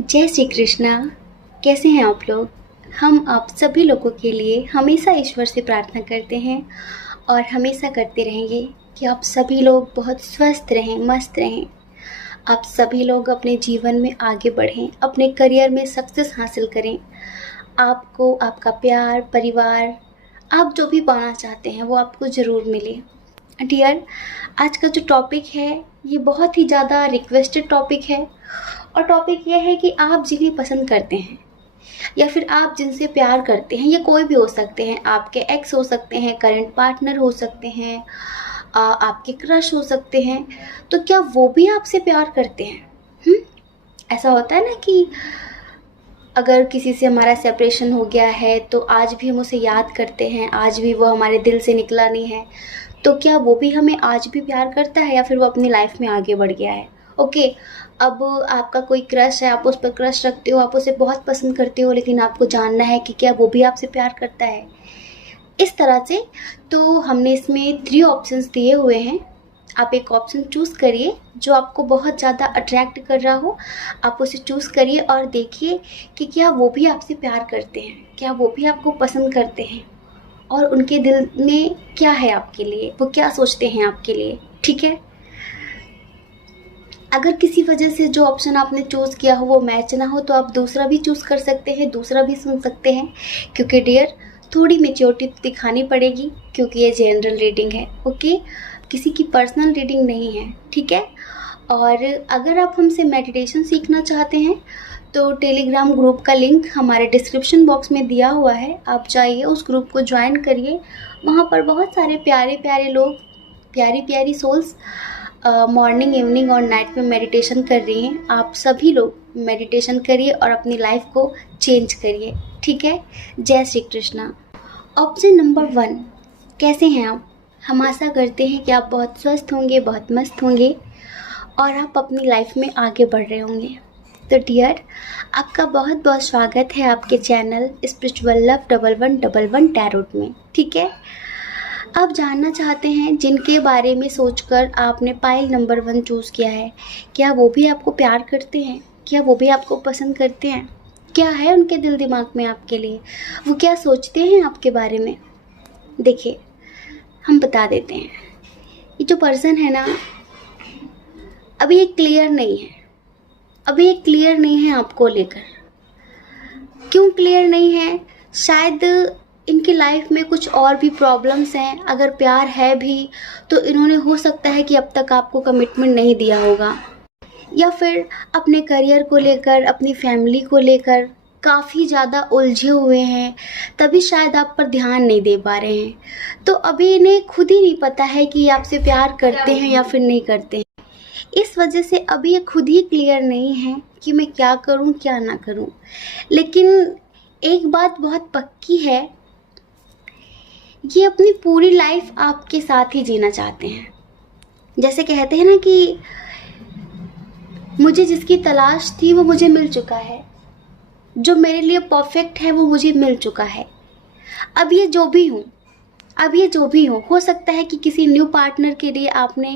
जय श्री कृष्णा। कैसे हैं आप लोग। हम आप सभी लोगों के लिए हमेशा ईश्वर से प्रार्थना करते हैं और हमेशा करते रहेंगे कि आप सभी लोग बहुत स्वस्थ रहें, मस्त रहें। आप सभी लोग अपने जीवन में आगे बढ़ें, अपने करियर में सक्सेस हासिल करें। आपको आपका प्यार, परिवार, आप जो भी पाना चाहते हैं वो आपको ज़रूर मिले। डियर, आज का जो टॉपिक है ये बहुत ही ज़्यादा रिक्वेस्टेड टॉपिक है और टॉपिक ये है कि आप जिन्हें पसंद करते हैं या फिर आप जिनसे प्यार करते हैं, ये कोई भी हो सकते हैं। आपके एक्स हो सकते हैं, करंट पार्टनर हो सकते हैं, आपके क्रश हो सकते हैं। तो क्या वो भी आपसे प्यार करते हैं? ऐसा होता है ना कि अगर किसी से हमारा सेपरेशन हो गया है तो आज भी हम उसे याद करते हैं, आज भी वो हमारे दिल से निकला नहीं है। तो क्या वो भी हमें आज भी प्यार करता है या फिर वो अपनी लाइफ में आगे बढ़ गया है? ओके, अब आपका कोई क्रश है, आप उस पर क्रश रखते हो, आप उसे बहुत पसंद करते हो, लेकिन आपको जानना है कि क्या वो भी आपसे प्यार करता है। इस तरह से तो हमने इसमें 3 ऑप्शंस दिए हुए हैं। आप एक ऑप्शन चूज़ करिए जो आपको बहुत ज़्यादा अट्रैक्ट कर रहा हो। आप उसे चूज़ करिए और देखिए कि क्या वो भी आपसे प्यार करते हैं, क्या वो भी आपको पसंद करते हैं और उनके दिल में क्या है आपके लिए, वो क्या सोचते हैं आपके लिए। ठीक है, अगर किसी वजह से जो ऑप्शन आपने चूज़ किया हो वो मैच ना हो तो आप दूसरा भी चूज़ कर सकते हैं, दूसरा भी सुन सकते हैं। क्योंकि डियर, थोड़ी मेच्योरिटी दिखानी पड़ेगी क्योंकि ये जनरल रीडिंग है। ओके, किसी की पर्सनल रीडिंग नहीं है। ठीक है, और अगर आप हमसे मेडिटेशन सीखना चाहते हैं तो टेलीग्राम ग्रुप का लिंक हमारे डिस्क्रिप्शन बॉक्स में दिया हुआ है। आप जाइए, उस ग्रुप को ज्वाइन करिए। वहाँ पर बहुत सारे प्यारे प्यारे लोग, प्यारी प्यारी सोल्स मॉर्निंग, इवनिंग और नाइट में मेडिटेशन कर रही हैं। आप सभी लोग मेडिटेशन करिए और अपनी लाइफ को चेंज करिए। ठीक है, जय श्री कृष्णा। ऑप्शन नंबर 1, कैसे हैं आप? हम आशा करते हैं कि आप बहुत स्वस्थ होंगे, बहुत मस्त होंगे और आप अपनी लाइफ में आगे बढ़ रहे होंगे। तो डियर, आपका बहुत बहुत स्वागत है आपके चैनल स्पिरिचुअल लव 1111 टैरोट में। ठीक है, आप जानना चाहते हैं जिनके बारे में सोचकर आपने पाइल नंबर 1 चूज़ किया है, क्या वो भी आपको प्यार करते हैं, क्या वो भी आपको पसंद करते हैं, क्या है उनके दिल दिमाग में आपके लिए, वो क्या सोचते हैं आपके बारे में। देखिए, हम बता देते हैं, ये जो पर्सन है ना, अभी ये क्लियर नहीं है, अभी ये क्लियर नहीं है आपको लेकर। क्यों क्लियर नहीं है? शायद इनकी लाइफ में कुछ और भी प्रॉब्लम्स हैं। अगर प्यार है भी तो इन्होंने हो सकता है कि अब तक आपको कमिटमेंट नहीं दिया होगा, या फिर अपने करियर को लेकर, अपनी फैमिली को लेकर काफ़ी ज़्यादा उलझे हुए हैं, तभी शायद आप पर ध्यान नहीं दे पा रहे हैं। तो अभी इन्हें खुद ही नहीं पता है कि ये आपसे प्यार करते हैं या फिर नहीं करते हैं। इस वजह से अभी ये खुद ही क्लियर नहीं है कि मैं क्या करूं, क्या ना करूं। लेकिन एक बात बहुत पक्की है, ये अपनी पूरी लाइफ आपके साथ ही जीना चाहते हैं। जैसे कहते हैं ना कि मुझे जिसकी तलाश थी वो मुझे मिल चुका है, जो मेरे लिए परफेक्ट है वो मुझे मिल चुका है। अब ये जो भी हूँ, अब ये जो भी हो सकता है कि किसी न्यू पार्टनर के लिए आपने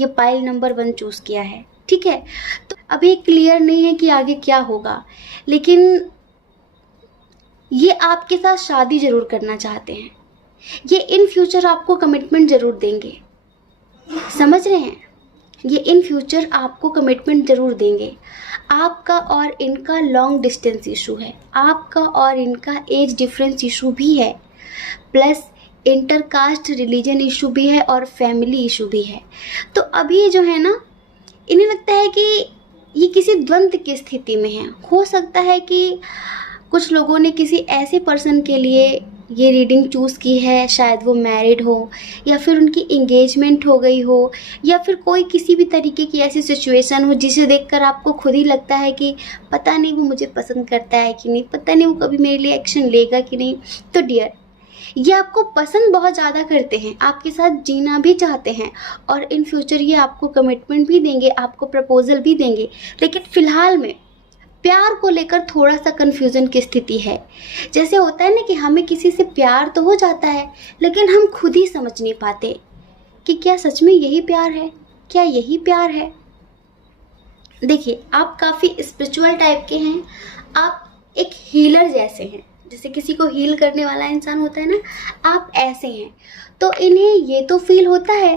ये पाइल नंबर 1 चूज़ किया है। ठीक है, तो अभी क्लियर नहीं है कि आगे क्या होगा, लेकिन ये आपके साथ शादी ज़रूर करना चाहते हैं। ये इन फ्यूचर आपको कमिटमेंट ज़रूर देंगे, समझ रहे हैं? ये इन फ्यूचर आपको कमिटमेंट ज़रूर देंगे। आपका और इनका लॉन्ग डिस्टेंस इशू है, आपका और इनका एज डिफरेंस इशू भी है, प्लस इंटरकास्ट रिलीजन इशू भी है और फैमिली इशू भी है। तो अभी जो है ना, इन्हें लगता है कि ये किसी द्वंद्व की स्थिति में है। हो सकता है कि कुछ लोगों ने किसी ऐसे पर्सन के लिए ये रीडिंग चूज़ की है, शायद वो मैरिड हो या फिर उनकी एंगेजमेंट हो गई हो, या फिर कोई किसी भी तरीके की ऐसी सिचुएशन हो जिसे देखकर आपको खुद ही लगता है कि पता नहीं वो मुझे पसंद करता है कि नहीं, पता नहीं वो कभी मेरे लिए एक्शन लेगा कि नहीं। तो डियर, ये आपको पसंद बहुत ज़्यादा करते हैं, आपके साथ जीना भी चाहते हैं और इन फ्यूचर ये आपको कमिटमेंट भी देंगे, आपको प्रपोजल भी देंगे। लेकिन फ़िलहाल में प्यार को लेकर थोड़ा सा कन्फ्यूज़न की स्थिति है। जैसे होता है ना कि हमें किसी से प्यार तो हो जाता है, लेकिन हम खुद ही समझ नहीं पाते कि क्या सच में यही प्यार है, क्या यही प्यार है। देखिए, आप काफ़ी स्पिरिचुअल टाइप के हैं, आप एक हीलर जैसे हैं, जैसे किसी को हील करने वाला इंसान होता है ना, आप ऐसे हैं। तो इन्हें ये तो फील होता है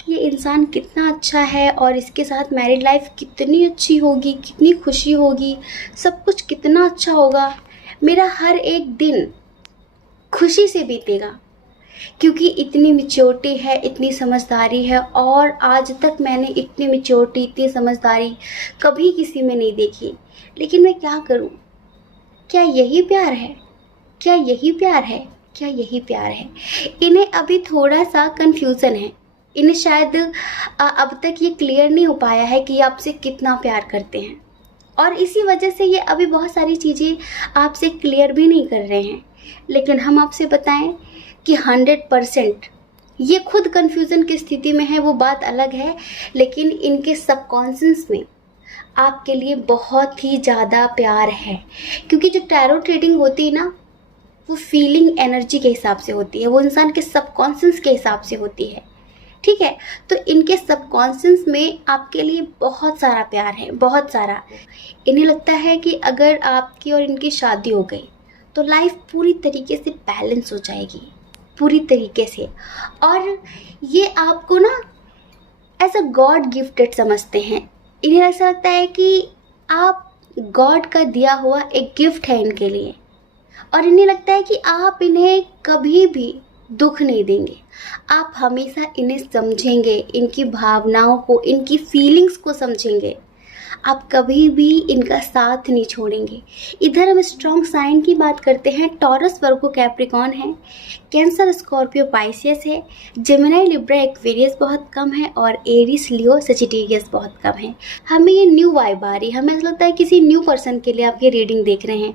कि ये इंसान कितना अच्छा है और इसके साथ मैरिड लाइफ कितनी अच्छी होगी, कितनी खुशी होगी, सब कुछ कितना अच्छा होगा, मेरा हर एक दिन खुशी से बीतेगा, क्योंकि इतनी मैच्योरिटी है, इतनी समझदारी है, और आज तक मैंने इतनी मैच्योरिटी, इतनी समझदारी कभी किसी में नहीं देखी। लेकिन मैं क्या करूं? क्या यही प्यार है? क्या यही प्यार है? क्या यही प्यार है? इन्हें अभी थोड़ा सा कन्फ्यूज़न है। इन्हें शायद अब तक ये क्लियर नहीं हो पाया है कि ये आपसे कितना प्यार करते हैं, और इसी वजह से ये अभी बहुत सारी चीज़ें आपसे क्लियर भी नहीं कर रहे हैं। लेकिन हम आपसे बताएं कि 100% ये खुद कन्फ्यूज़न की स्थिति में है, वो बात अलग है, लेकिन इनके सबकॉन्शियस में आपके लिए बहुत ही ज़्यादा प्यार है। क्योंकि जो टैरो ट्रेडिंग होती है ना, वो फीलिंग एनर्जी के हिसाब से होती है, वो इंसान के सबकॉन्शियस के हिसाब से होती है, ठीक है। तो इनके सबकॉन्शियस में आपके लिए बहुत सारा प्यार है, बहुत सारा। इन्हें लगता है कि अगर आपकी और इनकी शादी हो गई तो लाइफ पूरी तरीके से बैलेंस हो जाएगी, पूरी तरीके से। और ये आपको ना एज अ गॉड गिफ्टेड समझते हैं। इन्हें ऐसा लगता है कि आप गॉड का दिया हुआ एक गिफ्ट है इनके लिए, और इन्हें लगता है कि आप इन्हें कभी भी दुख नहीं देंगे, आप हमेशा इन्हें समझेंगे, इनकी भावनाओं को, इनकी फीलिंग्स को समझेंगे, आप कभी भी इनका साथ नहीं छोड़ेंगे। इधर हम स्ट्रॉन्ग साइन की बात करते हैं। टॉरस, वर्गो, कैप्रिकॉन है, कैंसर, स्कॉर्पियो, पाइसियस है, जेमिनी, लिब्रा, एक्वेरियस बहुत कम है, और एरिस, लियो, सजिटेरियस बहुत कम है। हमें ये न्यू वाइब आ रही है, हमें ऐसा लगता है किसी न्यू पर्सन के लिए आप ये रीडिंग देख रहे हैं।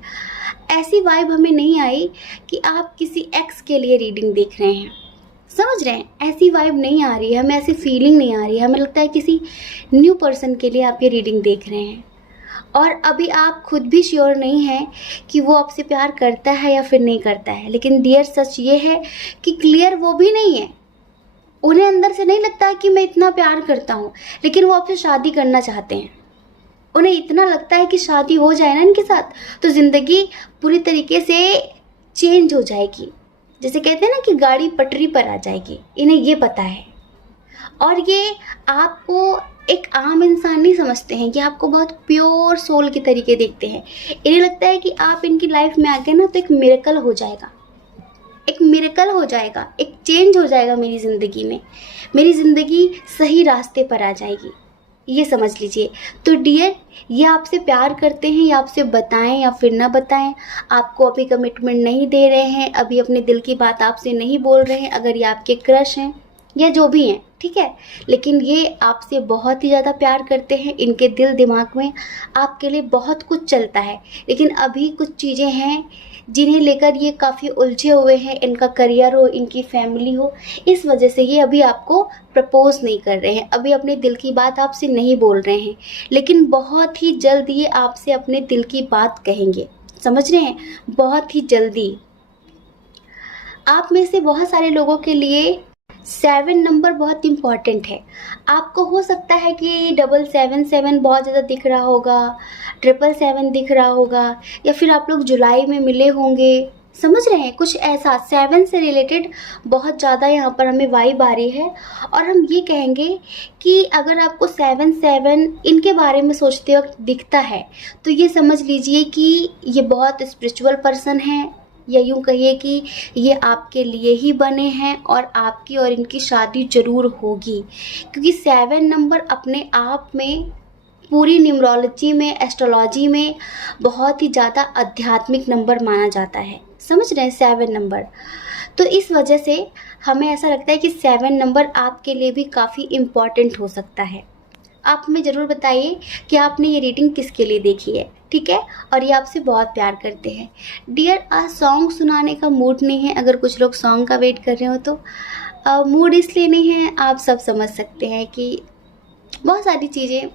ऐसी वाइब हमें नहीं आई कि आप किसी एक्स के लिए रीडिंग देख रहे हैं, समझ रहे हैं? ऐसी वाइब नहीं आ रही है, हमें ऐसी फीलिंग नहीं आ रही है। हमें लगता है किसी न्यू पर्सन के लिए आप ये रीडिंग देख रहे हैं, और अभी आप खुद भी श्योर नहीं हैं कि वो आपसे प्यार करता है या फिर नहीं करता है। लेकिन डियर, सच ये है कि क्लियर वो भी नहीं है। उन्हें अंदर से नहीं लगता है कि मैं इतना प्यार करता हूँ, लेकिन वो आपसे शादी करना चाहते हैं। उन्हें इतना लगता है कि शादी हो जाए ना इनके साथ तो ज़िंदगी पूरी तरीके से चेंज हो जाएगी, जैसे कहते हैं ना कि गाड़ी पटरी पर आ जाएगी। इन्हें ये पता है, और ये आपको एक आम इंसान नहीं समझते हैं, कि आपको बहुत प्योर सोल के तरीके देखते हैं। इन्हें लगता है कि आप इनकी लाइफ में आ गए ना तो एक मिरेकल हो जाएगा, एक मिरेकल हो जाएगा, एक चेंज हो जाएगा मेरी ज़िंदगी में, मेरी ज़िंदगी सही रास्ते पर आ जाएगी, ये समझ लीजिए। तो डियर, ये आपसे प्यार करते हैं, या आपसे बताएं या फिर ना बताएं, आपको अभी कमिटमेंट नहीं दे रहे हैं, अभी अपने दिल की बात आपसे नहीं बोल रहे हैं, अगर ये आपके क्रश हैं या जो भी हैं, ठीक है। लेकिन ये आपसे बहुत ही ज़्यादा प्यार करते हैं, इनके दिल दिमाग में आपके लिए बहुत कुछ चलता है। लेकिन अभी कुछ चीज़ें हैं जिन्हें लेकर ये काफ़ी उलझे हुए हैं, इनका करियर हो, इनकी फैमिली हो, इस वजह से ये अभी आपको प्रपोज नहीं कर रहे हैं, अभी अपने दिल की बात आपसे नहीं बोल रहे हैं। लेकिन बहुत ही जल्द ये आपसे अपने दिल की बात कहेंगे, समझ रहे हैं? बहुत ही जल्दी। आप में से बहुत सारे लोगों के लिए 7 नंबर बहुत इम्पॉर्टेंट है। आपको हो सकता है कि 777 बहुत ज़्यादा दिख रहा होगा, 777 दिख रहा होगा, या फिर आप लोग जुलाई में मिले होंगे, समझ रहे हैं? कुछ ऐसा 7 से रिलेटेड बहुत ज़्यादा यहाँ पर हमें वाइब आ रही है। और हम ये कहेंगे कि अगर आपको 7 इनके बारे में सोचते वक्त दिखता है तो ये समझ लीजिए कि ये बहुत स्पिरिचुअल पर्सन है, या यूँ कहिए कि ये आपके लिए ही बने हैं, और आपकी और इनकी शादी ज़रूर होगी। क्योंकि 7 नंबर अपने आप में पूरी न्यूमरोलॉजी में, एस्ट्रोलॉजी में बहुत ही ज़्यादा आध्यात्मिक नंबर माना जाता है, समझ रहे हैं? 7 नंबर। तो इस वजह से हमें ऐसा लगता है कि 7 नंबर आपके लिए भी काफ़ी इम्पॉर्टेंट हो सकता है। आप हमें ज़रूर बताइए कि आपने ये रीडिंग किसके लिए देखी है, ठीक है? और ये आपसे बहुत प्यार करते हैं। डियर, आज सॉन्ग सुनाने का मूड नहीं है, अगर कुछ लोग सॉन्ग का वेट कर रहे हो तो मूड इसलिए नहीं है, आप सब समझ सकते हैं कि बहुत सारी चीज़ें,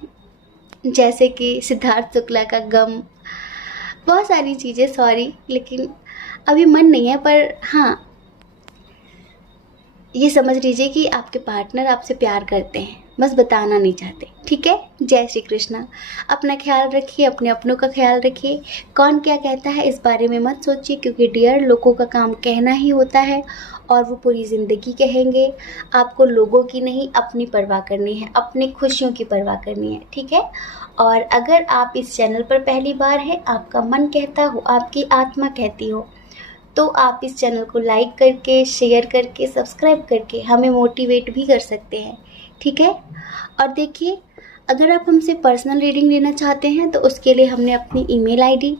जैसे कि सिद्धार्थ शुक्ला का गम, बहुत सारी चीज़ें, सॉरी, लेकिन अभी मन नहीं है। पर हाँ, ये समझ लीजिए कि आपके पार्टनर आपसे प्यार करते हैं, बस बताना नहीं चाहते। ठीक है, जय श्री कृष्णा। अपना ख्याल रखिए, अपने अपनों का ख्याल रखिए। कौन क्या कहता है इस बारे में मत सोचिए, क्योंकि डियर, लोगों का काम कहना ही होता है और वो पूरी ज़िंदगी कहेंगे। आपको लोगों की नहीं, अपनी परवाह करनी है, अपनी खुशियों की परवाह करनी है। ठीक है, और अगर आप इस चैनल पर पहली बार हैं, आपका मन कहता हो, आपकी आत्मा कहती हो, तो आप इस चैनल को लाइक करके, शेयर करके, सब्सक्राइब करके हमें मोटिवेट भी कर सकते हैं। ठीक है, और देखिए, अगर आप हमसे पर्सनल रीडिंग लेना चाहते हैं तो उसके लिए हमने अपनी email ID,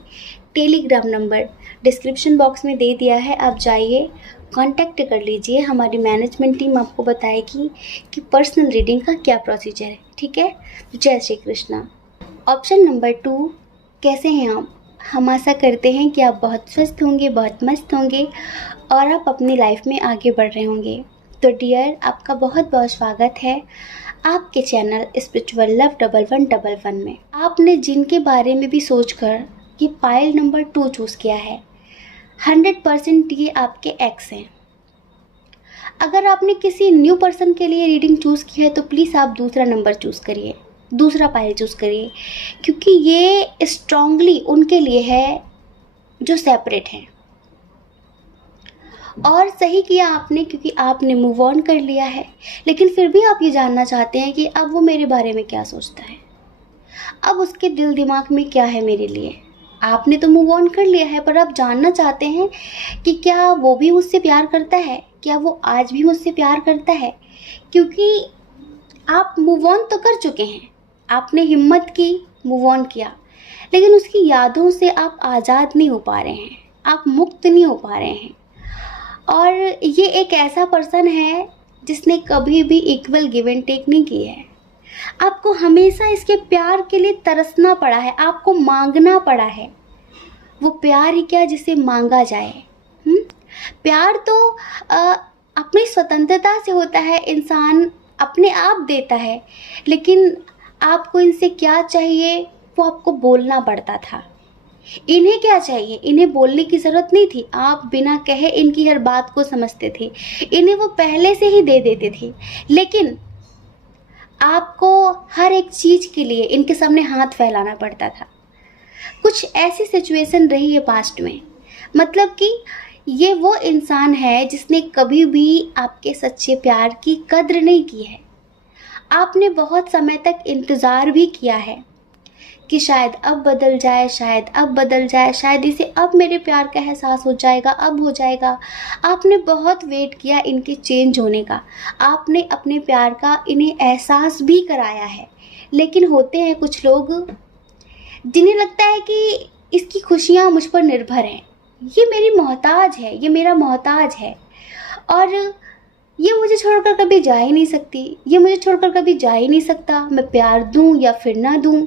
Telegram number description box में दे दिया है। आप जाइए, कांटेक्ट कर लीजिए। हमारी मैनेजमेंट टीम आपको बताएगी कि पर्सनल रीडिंग का क्या प्रोसीजर है। ठीक है, जय श्री कृष्णा। ऑप्शन नंबर 2, कैसे हैं आप? हम आशा करते हैं कि आप बहुत स्वस्थ होंगे, बहुत मस्त होंगे और आप अपनी लाइफ में आगे बढ़ रहे होंगे। तो डियर, आपका बहुत बहुत स्वागत है आपके चैनल स्पिरिचुअल लव 1111 में। आपने जिनके बारे में भी सोचकर ये पाइल नंबर 2 चूज़ किया है, 100% ये आपके एक्स हैं। अगर आपने किसी न्यू पर्सन के लिए रीडिंग चूज़ की है तो प्लीज़ आप दूसरा नंबर चूज़ करिए, दूसरा पाइल चूज़ करिए, क्योंकि ये स्ट्रांगली उनके लिए है जो सेपरेट हैं। और सही किया आपने, क्योंकि आपने मूव ऑन कर लिया है, लेकिन फिर भी आप ये जानना चाहते हैं कि अब वो मेरे बारे में क्या सोचता है, अब उसके दिल दिमाग में क्या है मेरे लिए। आपने तो मूव ऑन कर लिया है, पर आप जानना चाहते हैं कि क्या वो भी मुझसे प्यार करता है, क्या वो आज भी मुझसे प्यार करता है। क्योंकि आप मूव ऑन तो कर चुके हैं, आपने हिम्मत की, मूव ऑन किया, लेकिन उसकी यादों से आप आज़ाद नहीं हो पा रहे हैं, आप मुक्त नहीं हो पा रहे हैं। और ये एक ऐसा पर्सन है जिसने कभी भी इक्वल गिव एंड टेक नहीं की है। आपको हमेशा इसके प्यार के लिए तरसना पड़ा है, आपको मांगना पड़ा है। वो प्यार ही क्या जिसे मांगा जाए। प्यार तो अपनी स्वतंत्रता से होता है, इंसान अपने आप देता है, लेकिन आपको इनसे क्या चाहिए वो आपको बोलना पड़ता था। इन्हें क्या चाहिए, इन्हें बोलने की ज़रूरत नहीं थी, आप बिना कहे इनकी हर बात को समझते थे, इन्हें वो पहले से ही दे देते थे। लेकिन आपको हर एक चीज़ के लिए इनके सामने हाथ फैलाना पड़ता था। कुछ ऐसी सिचुएशन रही है पास्ट में, मतलब कि ये वो इंसान है जिसने कभी भी आपके सच्चे प्यार की कद्र नहीं की है। आपने बहुत समय तक इंतज़ार भी किया है कि शायद अब बदल जाए, शायद अब बदल जाए, शायद इसे अब मेरे प्यार का एहसास हो जाएगा, अब हो जाएगा। आपने बहुत वेट किया इनके चेंज होने का, आपने अपने प्यार का इन्हें एहसास भी कराया है। लेकिन होते हैं कुछ लोग जिन्हें लगता है कि इसकी खुशियाँ मुझ पर निर्भर हैं, ये मेरी मोहताज है, ये मेरा मोहताज है, और ये मुझे छोड़कर कभी जा ही नहीं सकती, ये मुझे छोड़कर कभी जा ही नहीं सकता, मैं प्यार दूं या फिर ना दूं।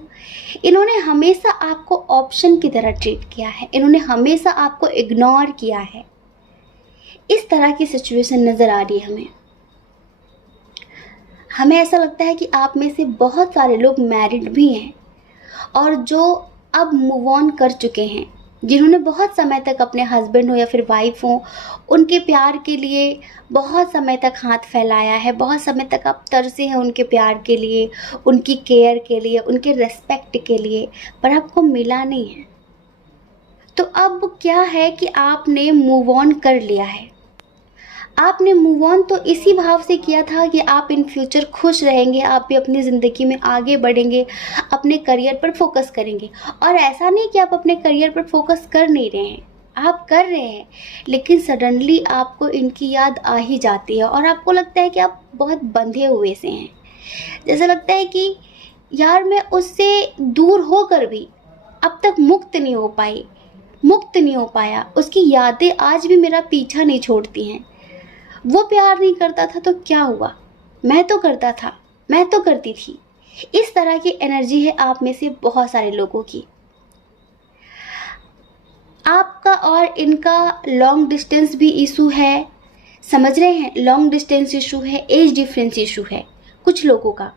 इन्होंने हमेशा आपको ऑप्शन की तरह ट्रीट किया है, इन्होंने हमेशा आपको इग्नोर किया है। इस तरह की सिचुएशन नज़र आ रही है हमें ऐसा लगता है कि आप में से बहुत सारे लोग मैरिड भी हैं और जो अब मूव ऑन कर चुके हैं, जिन्होंने बहुत समय तक अपने हस्बैंड हो या फिर वाइफ हो, उनके प्यार के लिए बहुत समय तक हाथ फैलाया है, बहुत समय तक आप तरसे हैं उनके प्यार के लिए, उनकी केयर के लिए, उनके रेस्पेक्ट के लिए, पर आपको मिला नहीं है। तो अब क्या है कि आपने मूव ऑन कर लिया है। आपने मूव ऑन तो इसी भाव से किया था कि आप इन फ्यूचर खुश रहेंगे, आप भी अपनी ज़िंदगी में आगे बढ़ेंगे, अपने करियर पर फोकस करेंगे। और ऐसा नहीं कि आप अपने करियर पर फोकस कर नहीं रहे हैं, आप कर रहे हैं, लेकिन सडनली आपको इनकी याद आ ही जाती है और आपको लगता है कि आप बहुत बंधे हुए से हैं। जैसा लगता है कि यार मैं उससे दूर होकर भी अब तक मुक्त नहीं हो पाई, मुक्त नहीं हो पाया, उसकी यादें आज भी मेरा पीछा नहीं छोड़ती हैं। वो प्यार नहीं करता था तो क्या हुआ, मैं तो करता था, मैं तो करती थी। इस तरह की एनर्जी है आप में से बहुत सारे लोगों की। आपका और इनका लॉन्ग डिस्टेंस भी इशू है, समझ रहे हैं, लॉन्ग डिस्टेंस इशू है, एज डिफरेंस इशू है कुछ लोगों का।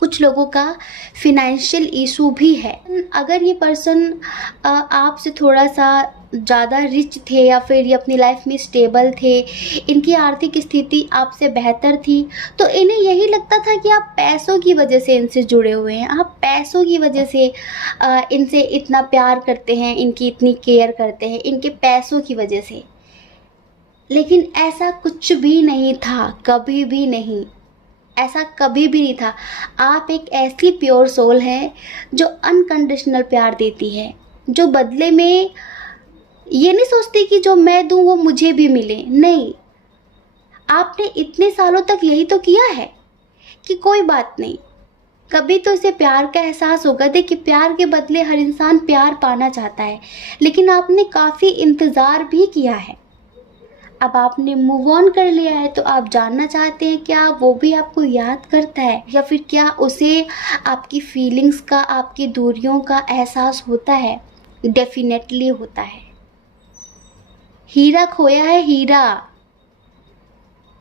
कुछ लोगों का फिनेंशियल इशू भी है। अगर ये पर्सन आपसे थोड़ा सा ज़्यादा रिच थे या फिर ये अपनी लाइफ में स्टेबल थे, इनकी आर्थिक स्थिति आपसे बेहतर थी, तो इन्हें यही लगता था कि आप पैसों की वजह से इनसे जुड़े हुए हैं, आप पैसों की वजह से इनसे इतना प्यार करते हैं, इनकी इतनी केयर करते हैं, इनके पैसों की वजह से। लेकिन ऐसा कुछ भी नहीं था, कभी भी नहीं, ऐसा कभी भी नहीं था। आप एक ऐसी प्योर सोल है जो अनकंडीशनल प्यार देती है, जो बदले में ये नहीं सोचती कि जो मैं दूं वो मुझे भी मिले। नहीं, आपने इतने सालों तक यही तो किया है कि कोई बात नहीं, कभी तो इसे प्यार का एहसास होगा। देखिए, प्यार के बदले हर इंसान प्यार पाना चाहता है, लेकिन आपने काफ़ी इंतज़ार भी किया है। अब आपने मूव ऑन कर लिया है, तो आप जानना चाहते हैं क्या वो भी आपको याद करता है, या फिर क्या उसे आपकी फीलिंग्स का, आपकी दूरियों का एहसास होता है? डेफिनेटली होता है। हीरा खोया है, हीरा।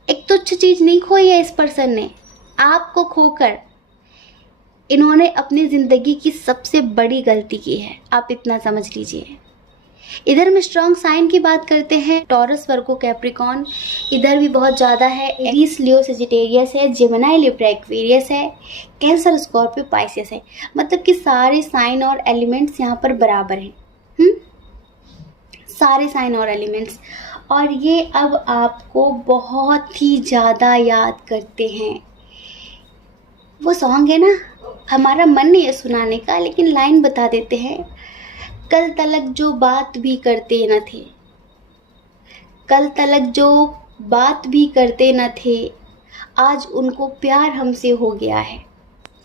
एक तुच्छ चीज़ नहीं खोई है इस पर्सन ने, आपको खोकर इन्होंने अपनी ज़िंदगी की सबसे बड़ी गलती की है, आप इतना समझ लीजिए। इधर में स्ट्रॉन्ग साइन की बात करते हैं, टॉरस, वर्गो, कैप्रिकॉर्न, इधर भी बहुत ज़्यादा है। एरीज, लियो, सेजिटेरियस है, जेमिनी, लिब्रा, एक्वेरियस है, कैंसर, स्कॉर्पियो, पाइसेस है। मतलब कि सारे साइन और एलिमेंट्स यहाँ पर बराबर हैं। सारे साइन और एलिमेंट्स, और ये अब आपको बहुत ही ज़्यादा याद करते हैं। वो सॉन्ग है ना, हमारा मन नहीं है सुनाने का, लेकिन लाइन बता देते हैं। कल तलक जो बात भी करते न थे, कल तलक जो बात भी करते न थे, आज उनको प्यार हमसे हो गया है।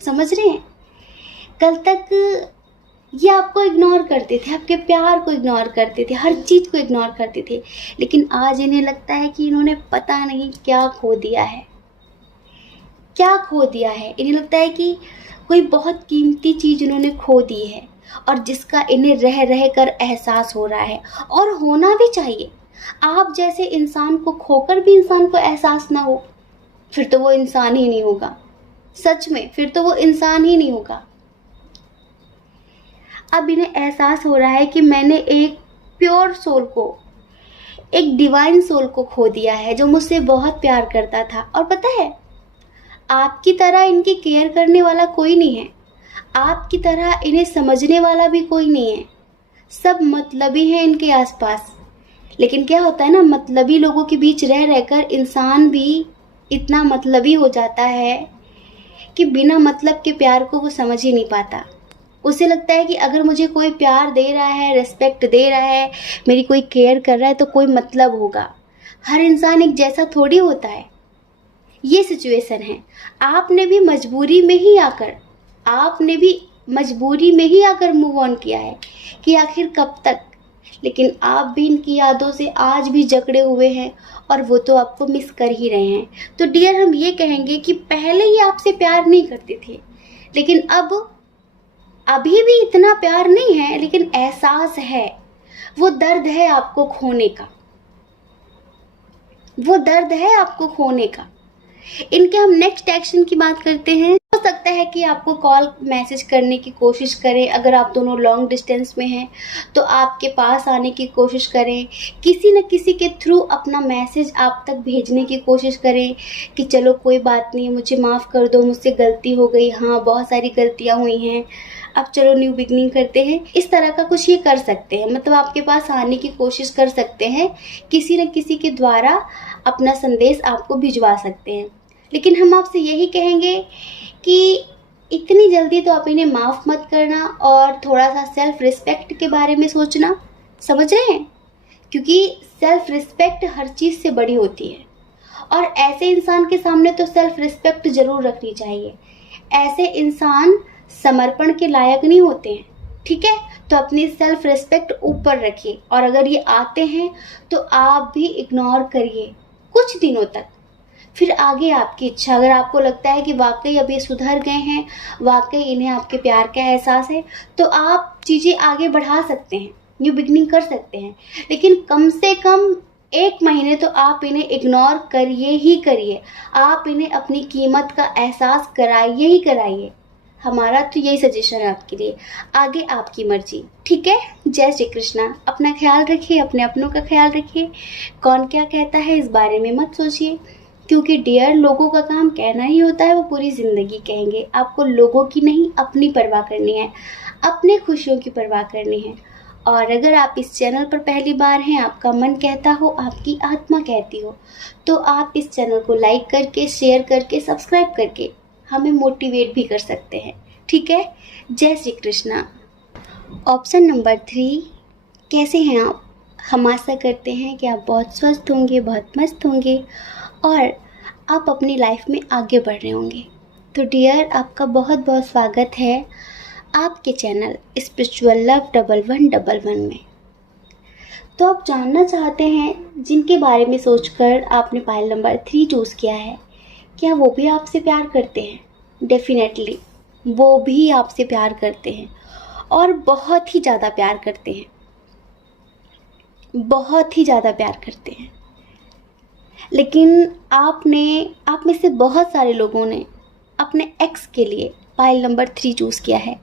समझ रहे हैं? कल तक ये आपको इग्नोर करते थे, आपके प्यार को इग्नोर करते थे, हर चीज़ को इग्नोर करते थे, लेकिन आज इन्हें लगता है कि इन्होंने पता नहीं क्या खो दिया है। क्या खो दिया है? इन्हें लगता है कि कोई बहुत कीमती चीज़ इन्होंने खो दी है, और जिसका इन्हें रह रह कर एहसास हो रहा है, और होना भी चाहिए। आप जैसे इंसान को खोकर भी इंसान को एहसास ना हो, फिर तो वो इंसान ही नहीं होगा। सच में, फिर तो वो इंसान ही नहीं होगा। अब इन्हें एहसास हो रहा है कि मैंने एक प्योर सोल को, एक डिवाइन सोल को खो दिया है, जो मुझसे बहुत प्यार करता था। और पता है, आपकी तरह इनकी केयर करने वाला कोई नहीं है, आपकी तरह इन्हें समझने वाला भी कोई नहीं है। सब मतलबी हैं इनके आसपास। लेकिन क्या होता है ना, मतलबी लोगों के बीच रह रहकर इंसान भी इतना मतलबी हो जाता है कि बिना मतलब के प्यार को वो समझ ही नहीं पाता। उसे लगता है कि अगर मुझे कोई प्यार दे रहा है, रिस्पेक्ट दे रहा है, मेरी कोई केयर कर रहा है, तो कोई मतलब होगा। हर इंसान एक जैसा थोड़ी होता है। ये सिचुएशन है। आपने भी मजबूरी में ही आकर मूव ऑन किया है कि आखिर कब तक। लेकिन आप भी इनकी यादों से आज भी जकड़े हुए हैं, और वो तो आपको मिस कर ही रहे हैं। तो डियर, हम ये कहेंगे कि पहले ये आपसे प्यार नहीं करते थे, लेकिन अभी भी इतना प्यार नहीं है, लेकिन एहसास है। वो दर्द है आपको खोने का, वो दर्द है आपको खोने का। इनके हम नेक्स्ट एक्शन की बात करते हैं। हो सकता है कि आपको कॉल मैसेज करने की कोशिश करें, अगर आप दोनों लॉन्ग डिस्टेंस में हैं तो आपके पास आने की कोशिश करें, किसी न किसी के थ्रू अपना मैसेज आप तक भेजने की कोशिश करें कि चलो कोई बात नहीं, मुझे माफ़ कर दो, मुझसे गलती हो गई, हाँ बहुत सारी गलतियाँ हुई हैं, अब चलो न्यू बिगनिंग करते हैं। इस तरह का कुछ ये कर सकते हैं, मतलब आपके पास आने की कोशिश कर सकते हैं, किसी न किसी के द्वारा अपना संदेश आपको भिजवा सकते हैं। लेकिन हम आपसे यही कहेंगे कि इतनी जल्दी तो आप इन्हें माफ़ मत करना, और थोड़ा सा सेल्फ रिस्पेक्ट के बारे में सोचना। समझ रहे हैं? क्योंकि सेल्फ रिस्पेक्ट हर चीज़ से बड़ी होती है, और ऐसे इंसान के सामने तो सेल्फ रिस्पेक्ट ज़रूर रखनी चाहिए। ऐसे इंसान समर्पण के लायक नहीं होते हैं, ठीक है? तो अपनी सेल्फ रिस्पेक्ट ऊपर रखिए, और अगर ये आते हैं तो आप भी इग्नोर करिए कुछ दिनों तक, फिर आगे आपकी इच्छा। अगर आपको लगता है कि वाकई अब ये सुधर गए हैं, वाकई इन्हें आपके प्यार का एहसास है, तो आप चीज़ें आगे बढ़ा सकते हैं, न्यू बिगनिंग कर सकते हैं। लेकिन कम से कम 1 महीने तो आप इन्हें इग्नोर करिए ही करिए, आप इन्हें अपनी कीमत का एहसास कराइए ही कराइए। हमारा तो यही सजेशन है आपके लिए, आगे आपकी मर्जी, ठीक है। जय श्री कृष्णा। अपना ख्याल रखिए, अपने अपनों का ख्याल रखिए। कौन क्या कहता है इस बारे में मत सोचिए, क्योंकि डियर लोगों का काम कहना ही होता है, वो पूरी ज़िंदगी कहेंगे। आपको लोगों की नहीं अपनी परवाह करनी है, अपने खुशियों की परवाह करनी है। और अगर आप इस चैनल पर पहली बार हैं, आपका मन कहता हो, आपकी आत्मा कहती हो, तो आप इस चैनल को लाइक करके, शेयर करके, सब्सक्राइब करके हमें मोटिवेट भी कर सकते हैं, ठीक है। जय श्री कृष्णा। ऑप्शन नंबर 3, कैसे हैं आप? हम आशा करते हैं कि आप बहुत स्वस्थ होंगे, बहुत मस्त होंगे और आप अपनी लाइफ में आगे बढ़ रहे होंगे। तो डियर, आपका बहुत बहुत स्वागत है आपके चैनल स्पिरिचुअल लव 1111 में। तो आप जानना चाहते हैं जिनके बारे में सोचकर आपने पाइल नंबर 3 चूज़ किया है, क्या वो भी आपसे प्यार करते हैं? डेफिनेटली वो भी आपसे प्यार करते हैं और बहुत ही ज़्यादा प्यार करते हैं, बहुत ही ज़्यादा प्यार करते हैं। लेकिन आप में से बहुत सारे लोगों ने अपने एक्स के लिए पाइल नंबर 3 चूज़ किया है।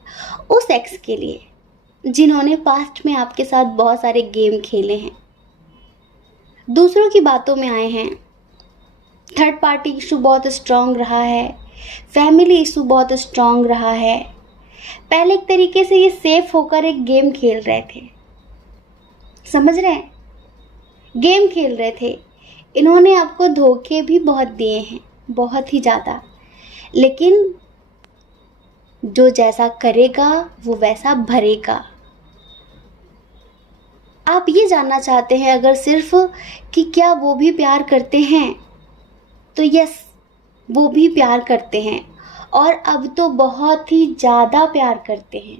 उस एक्स के लिए जिन्होंने पास्ट में आपके साथ बहुत सारे गेम खेले हैं, दूसरों की बातों में आए हैं, थर्ड पार्टी इशू बहुत स्ट्रांग रहा है, फैमिली इशू बहुत स्ट्रांग रहा है। पहले एक तरीके से ये सेफ होकर एक गेम खेल रहे थे, समझ रहे हैं, गेम खेल रहे थे। इन्होंने आपको धोखे भी बहुत दिए हैं, बहुत ही ज़्यादा। लेकिन जो जैसा करेगा वो वैसा भरेगा। आप ये जानना चाहते हैं अगर सिर्फ कि क्या वो भी प्यार करते हैं, तो यस, वो भी प्यार करते हैं और अब तो बहुत ही ज़्यादा प्यार करते हैं,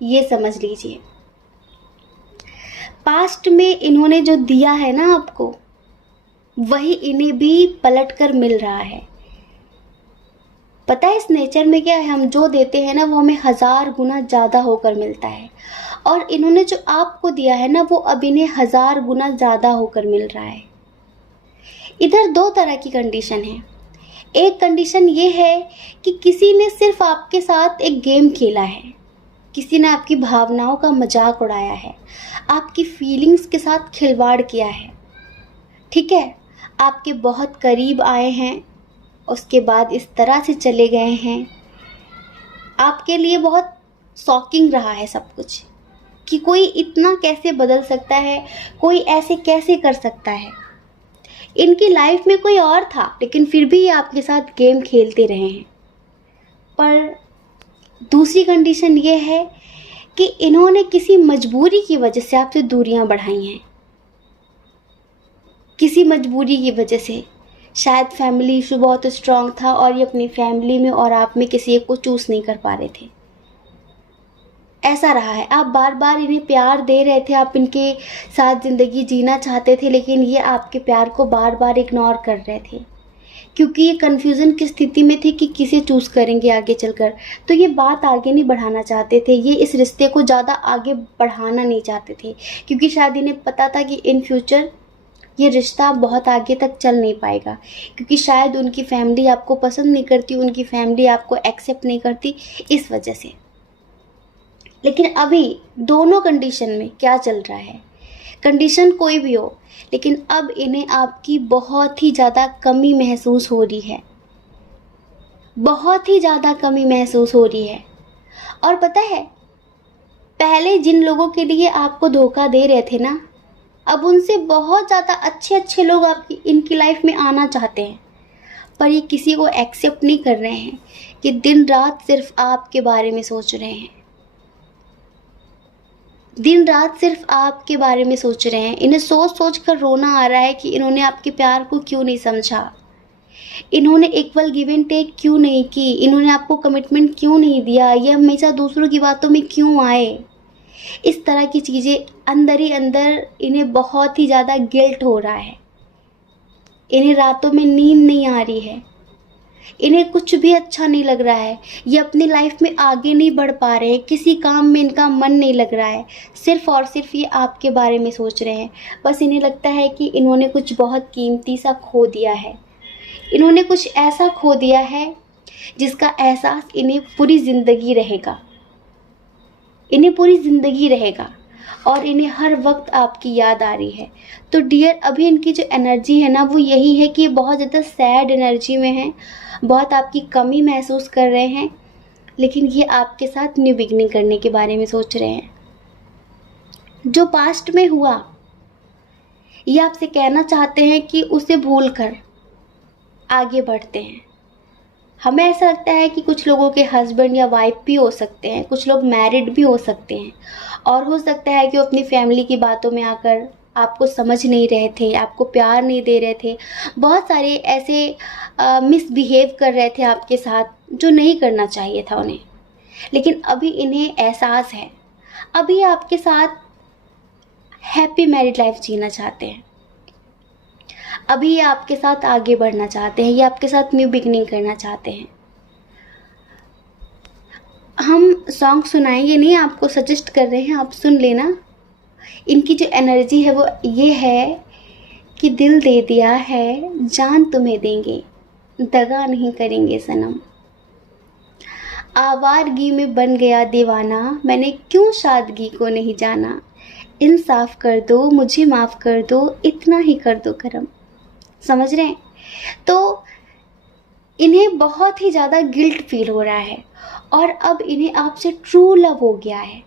ये समझ लीजिए। पास्ट में इन्होंने जो दिया है ना आपको, वही इन्हें भी पलट कर मिल रहा है। पता है इस नेचर में क्या है, हम जो देते हैं ना वो हमें 1000 गुना ज़्यादा होकर मिलता है, और इन्होंने जो आपको दिया है ना वो अब इन्हें 1000 गुना ज़्यादा होकर मिल रहा है। इधर 2 तरह की कंडीशन है। एक कंडीशन ये है कि किसी ने सिर्फ आपके साथ एक गेम खेला है, किसी ने आपकी भावनाओं का मजाक उड़ाया है, आपकी फीलिंग्स के साथ खिलवाड़ किया है, ठीक है। आपके बहुत करीब आए हैं, उसके बाद इस तरह से चले गए हैं। आपके लिए बहुत शॉकिंग रहा है सब कुछ, कि कोई इतना कैसे बदल सकता है, कोई ऐसे कैसे कर सकता है। इनकी लाइफ में कोई और था, लेकिन फिर भी ये आपके साथ गेम खेलते रहे हैं। पर दूसरी कंडीशन ये है कि इन्होंने किसी मजबूरी की वजह से आपसे दूरियां बढ़ाई हैं, किसी मजबूरी की वजह से। शायद फैमिली इशू बहुत स्ट्रांग था और ये अपनी फैमिली में और आप में किसी एक को चूज़ नहीं कर पा रहे थे, ऐसा रहा है। आप बार बार इन्हें प्यार दे रहे थे, आप इनके साथ ज़िंदगी जीना चाहते थे, लेकिन ये आपके प्यार को बार बार इग्नोर कर रहे थे, क्योंकि ये कन्फ्यूज़न की स्थिति में थे कि किसे चूज़ करेंगे आगे चलकर। तो ये बात आगे नहीं बढ़ाना चाहते थे, ये इस रिश्ते को ज़्यादा आगे बढ़ाना नहीं चाहते थे, क्योंकि शायद इन्हें पता था कि इन फ्यूचर ये रिश्ता बहुत आगे तक चल नहीं पाएगा, क्योंकि शायद उनकी फैमिली आपको पसंद नहीं करती, उनकी फैमिली आपको एक्सेप्ट नहीं करती, इस वजह से। लेकिन अभी दोनों कंडीशन में क्या चल रहा है, कंडीशन कोई भी हो, लेकिन अब इन्हें आपकी बहुत ही ज़्यादा कमी महसूस हो रही है, बहुत ही ज़्यादा कमी महसूस हो रही है। और पता है, पहले जिन लोगों के लिए आपको धोखा दे रहे थे ना, अब उनसे बहुत ज़्यादा अच्छे अच्छे लोग आपकी इनकी लाइफ में आना चाहते हैं, पर ये किसी को एक्सेप्ट नहीं कर रहे हैं कि दिन रात सिर्फ आपके बारे में सोच रहे हैं, दिन रात सिर्फ आपके बारे में सोच रहे हैं। इन्हें सोच सोच कर रोना आ रहा है कि इन्होंने आपके प्यार को क्यों नहीं समझा, इन्होंने इक्वल गिव एंड टेक क्यों नहीं की, इन्होंने आपको कमिटमेंट क्यों नहीं दिया, ये हमेशा दूसरों की बातों में क्यों आए। इस तरह की चीज़ें अंदर ही अंदर इन्हें बहुत ही ज़्यादा गिल्ट हो रहा है, इन्हें रातों में नींद नहीं आ रही है, इन्हें कुछ भी अच्छा नहीं लग रहा है, ये अपनी लाइफ में आगे नहीं बढ़ पा रहे हैं, किसी काम में इनका मन नहीं लग रहा है, सिर्फ और सिर्फ ये आपके बारे में सोच रहे हैं। बस इन्हें लगता है कि इन्होंने कुछ बहुत कीमती सा खो दिया है, इन्होंने कुछ ऐसा खो दिया है जिसका एहसास इन्हें पूरी ज़िंदगी रहेगा, इन्हें पूरी ज़िंदगी रहेगा और इन्हें हर वक्त आपकी याद आ रही है। तो डियर, अभी इनकी जो एनर्जी है ना वो यही है कि ये बहुत ज़्यादा सैड एनर्जी में हैं, बहुत आपकी कमी महसूस कर रहे हैं, लेकिन ये आपके साथ न्यू बिगनिंग करने के बारे में सोच रहे हैं। जो पास्ट में हुआ ये आपसे कहना चाहते हैं कि उसे भूल कर आगे बढ़ते हैं। हमें ऐसा लगता है कि कुछ लोगों के हस्बैंड या वाइफ भी हो सकते हैं, कुछ लोग मैरिड भी हो सकते हैं, और हो सकता है कि वो अपनी फैमिली की बातों में आकर आपको समझ नहीं रहे थे, आपको प्यार नहीं दे रहे थे, बहुत सारे ऐसे मिसबिहेव कर रहे थे आपके साथ जो नहीं करना चाहिए था उन्हें। लेकिन अभी इन्हें एहसास है, अभी आपके साथ हैप्पी मैरिड लाइफ जीना चाहते हैं, अभी ये आपके साथ आगे बढ़ना चाहते हैं, ये आपके साथ न्यू बिगनिंग करना चाहते हैं। हम सॉन्ग सुनाएंगे नहीं, आपको सजेस्ट कर रहे हैं, आप सुन लेना। इनकी जो एनर्जी है वो ये है कि दिल दे दिया है, जान तुम्हें देंगे, दगा नहीं करेंगे सनम। आवारगी में बन गया दीवाना, मैंने क्यों सादगी को नहीं जाना। इंसाफ कर दो, मुझे माफ़ कर दो, इतना ही कर दो करम। समझ रहे हैं? तो इन्हें बहुत ही ज़्यादा गिल्ट फील हो रहा है और अब इन्हें आपसे ट्रू लव हो गया है।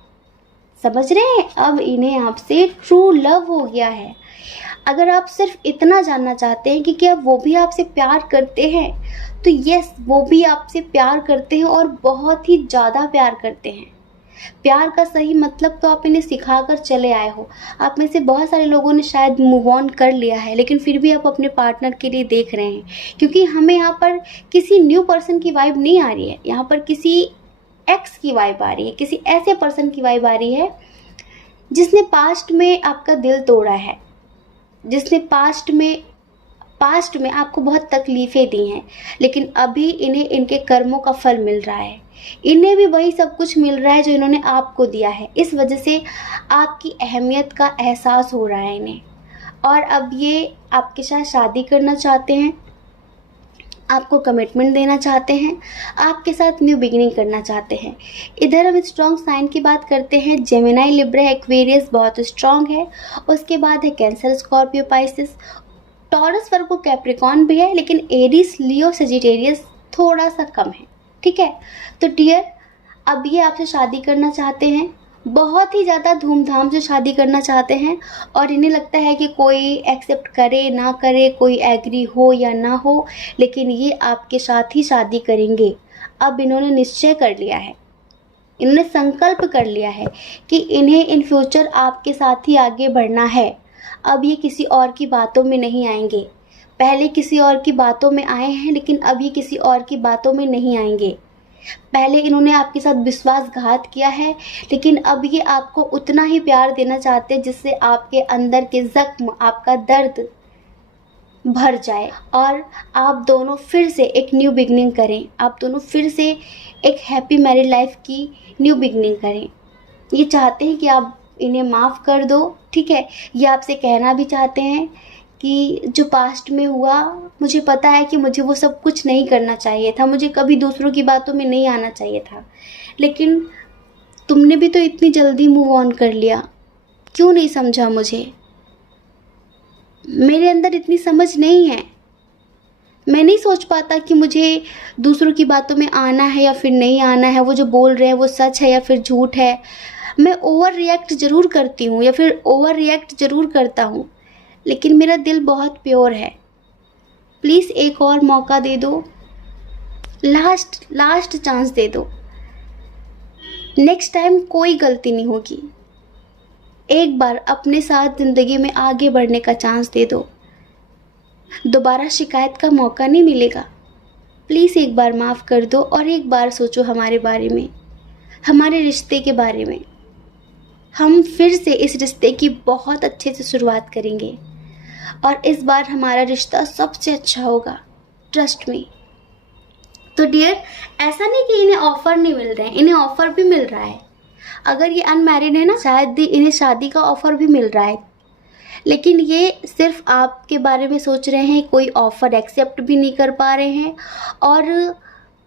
समझ रहे हैं? अब इन्हें आपसे ट्रू लव हो गया है। अगर आप सिर्फ इतना जानना चाहते हैं कि क्या वो भी आपसे प्यार करते हैं, तो यस, वो भी आपसे प्यार करते हैं और बहुत ही ज़्यादा प्यार करते हैं। प्यार का सही मतलब तो आप इन्हें सिखा कर चले आए हो। आप में से बहुत सारे लोगों ने शायद मूव ऑन कर लिया है, लेकिन फिर भी आप अपने पार्टनर के लिए देख रहे हैं, क्योंकि हमें यहाँ पर किसी न्यू पर्सन की वाइब नहीं आ रही है, यहाँ पर किसी एक्स की वाइब आ रही है, किसी ऐसे पर्सन की वाइब आ रही है जिसने पास्ट में आपका दिल तोड़ा है, जिसने पास्ट में आपको बहुत तकलीफ़ें दी हैं, लेकिन अभी इन्हें इनके कर्मों का फल मिल रहा है। इन्हें भी वही सब कुछ मिल रहा है जो इन्होंने आपको दिया है। इस वजह से आपकी अहमियत का एहसास हो रहा है इन्हें, और अब ये आपके साथ शादी करना चाहते हैं, आपको कमिटमेंट देना चाहते हैं, आपके साथ न्यू बिगिनिंग करना चाहते हैं। इधर हम स्ट्रॉन्ग साइन की बात करते हैं। जेमिनाई, लिब्रा, एक्वेरियस बहुत स्ट्रॉन्ग है। उसके बाद है कैंसर, स्कॉर्पियो, पाइसिस, टॉरस, वर्गो, कैप्रिकॉर्न भी है, लेकिन एरीज, लियो, सजिटेरियस थोड़ा सा कम है। ठीक है? तो डियर, अब ये आपसे शादी करना चाहते हैं, बहुत ही ज़्यादा धूमधाम से शादी करना चाहते हैं, और इन्हें लगता है कि कोई एक्सेप्ट करे ना करे, कोई एग्री हो या ना हो, लेकिन ये आपके साथ ही शादी करेंगे। अब इन्होंने निश्चय कर लिया है, इन्होंने संकल्प कर लिया है कि इन्हें इन फ्यूचर आपके साथ ही आगे बढ़ना है। अब ये किसी और की बातों में नहीं आएंगे। पहले किसी और की बातों में आए हैं, लेकिन अब ये किसी और की बातों में नहीं आएंगे। पहले इन्होंने आपके साथ विश्वासघात किया है, लेकिन अब ये आपको उतना ही प्यार देना चाहते हैं जिससे आपके अंदर के जख्म, आपका दर्द भर जाए और आप दोनों फिर से एक न्यू बिगनिंग करें, आप दोनों फिर से एक हैप्पी मैरिड लाइफ की न्यू बिगनिंग करें। ये चाहते हैं कि आप इन्हें माफ़ कर दो। ठीक है? ये आपसे कहना भी चाहते हैं कि जो पास्ट में हुआ, मुझे पता है कि मुझे वो सब कुछ नहीं करना चाहिए था, मुझे कभी दूसरों की बातों में नहीं आना चाहिए था, लेकिन तुमने भी तो इतनी जल्दी मूव ऑन कर लिया, क्यों नहीं समझा मुझे? मेरे अंदर इतनी समझ नहीं है, मैं नहीं सोच पाता कि मुझे दूसरों की बातों में आना है या फिर नहीं आना है, वो जो बोल रहे हैं वो सच है या फिर झूठ है। मैं ओवर रिएक्ट ज़रूर करती हूँ या फिर ओवर रिएक्ट ज़रूर करता हूँ, लेकिन मेरा दिल बहुत प्योर है। प्लीज़ एक और मौका दे दो, लास्ट चांस दे दो। नेक्स्ट टाइम कोई गलती नहीं होगी। एक बार अपने साथ ज़िंदगी में आगे बढ़ने का चांस दे दो, दोबारा शिकायत का मौका नहीं मिलेगा। प्लीज़ एक बार माफ़ कर दो और एक बार सोचो हमारे बारे में, हमारे रिश्ते के बारे में। हम फिर से इस रिश्ते की बहुत अच्छे से शुरुआत करेंगे और इस बार हमारा रिश्ता सबसे अच्छा होगा, ट्रस्ट मी। तो डियर, ऐसा नहीं कि इन्हें ऑफर नहीं मिल रहे हैं, इन्हें ऑफर भी मिल रहा है। अगर ये अनमैरिड है ना, शायद इन्हें शादी का ऑफर भी मिल रहा है, लेकिन ये सिर्फ आपके बारे में सोच रहे हैं, कोई ऑफ़र एक्सेप्ट भी नहीं कर पा रहे हैं और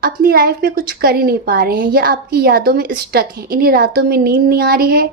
अपनी लाइफ में कुछ कर ही नहीं पा रहे हैं। ये आपकी यादों में स्टक हैं, इन्हें रातों में नींद नहीं आ रही है,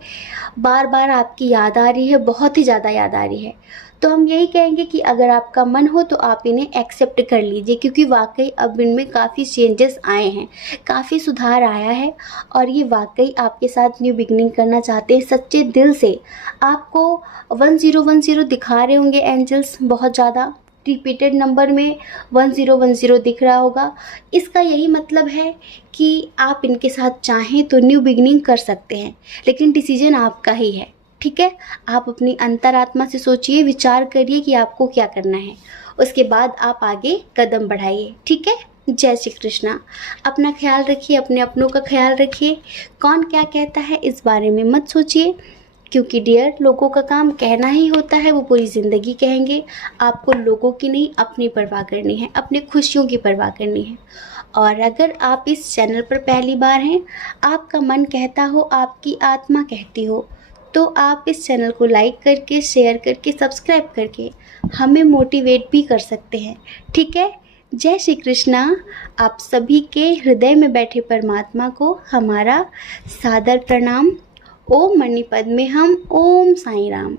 बार बार आपकी याद आ रही है, बहुत ही ज़्यादा याद आ रही है। तो हम यही कहेंगे कि अगर आपका मन हो तो आप इन्हें एक्सेप्ट कर लीजिए, क्योंकि वाकई अब इनमें काफ़ी चेंजेस आए हैं, काफ़ी सुधार आया है और ये वाकई आपके साथ न्यू बिगनिंग करना चाहते हैं सच्चे दिल से। आपको 1010 दिखा रहे होंगे एंजल्स, बहुत ज़्यादा रिपीटेड नंबर में 1010 दिख रहा होगा। इसका यही मतलब है कि आप इनके साथ चाहें तो न्यू बिगनिंग कर सकते हैं, लेकिन डिसीजन आपका ही है। ठीक है, आप अपनी अंतरात्मा से सोचिए, विचार करिए कि आपको क्या करना है, उसके बाद आप आगे कदम बढ़ाइए। ठीक है, जय श्री कृष्णा। अपना ख्याल रखिए, अपने अपनों का ख्याल रखिए। कौन क्या कहता है इस बारे में मत सोचिए, क्योंकि डियर, लोगों का काम कहना ही होता है, वो पूरी ज़िंदगी कहेंगे। आपको लोगों की नहीं, अपनी परवाह करनी है, अपनी खुशियों की परवाह करनी है। और अगर आप इस चैनल पर पहली बार हैं, आपका मन कहता हो, आपकी आत्मा कहती हो, तो आप इस चैनल को लाइक करके, शेयर करके, सब्सक्राइब करके हमें मोटिवेट भी कर सकते हैं। ठीक है, जय श्री कृष्णा। आप सभी के हृदय में बैठे परमात्मा को हमारा सादर प्रणाम। ओम मणिपद में हम, ओम साईं राम।